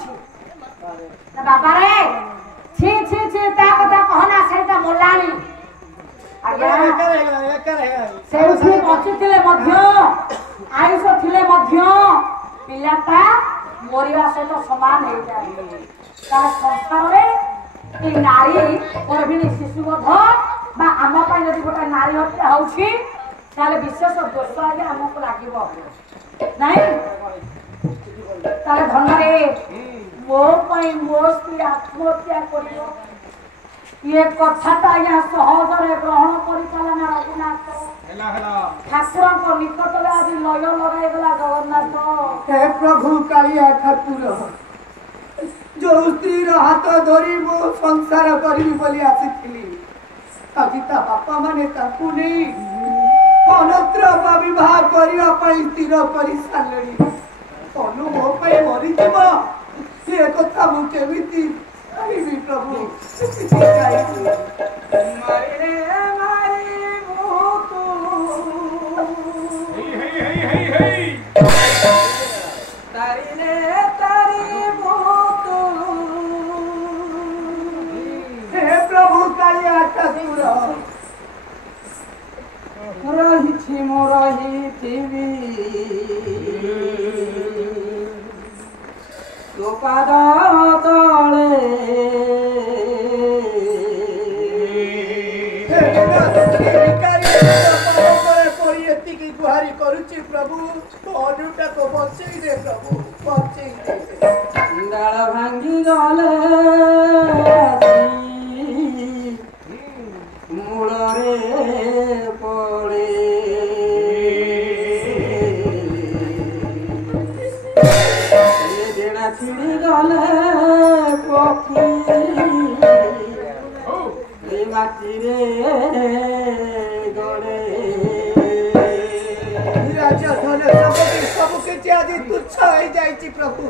छी बाबा रे छी छी छी ता कथा कहना सेटा मोलानी आज्ञा सेठी बचिथिले मध्य आयुष थिले मध्य पिलाटा मरिवा सहित समान हो जाए तार संसार में ए नारी गर्भिणी शिशुबोध बा आम पाई जदि गोटे नारी हत्या होउछि ताले विशेष दोष आगे हमको लागिबो नहीं ताले धनरे मो पाई मो स्त्री आत्महत्या करियो ये कथाटा या सहज रे ग्रहण परिचालना रघुनाथ ठाकुर को निकट ले आज लय लगाई गला जगन्नाथ हे प्रभु कालिया ठाकुर जो स्त्री हाथ धरी मो संसार करी बोली आसीथिली আজি ता बापा माने ताकू नहीं अनत्र विवाह करिया पई स्थिर करी सालड़ी अनु मो पई मरि जीव ये कथा मु केमिति आईबी प्रभु मारे मारे मोतु हे तारी ने तारी मोतु हे प्रभु कालिया ठाकुर रही मोरही टीवी तो पादा तले गुहारी करुची प्रभु अनुटा को बचई दे प्रभु बचई दे डाल भांगी गले मूलरे पड़े डेड़ा छिड़ी गले पक्षी माटी रे गड़े राजा धन सब के आदि तुच्छ हो जाई प्रभु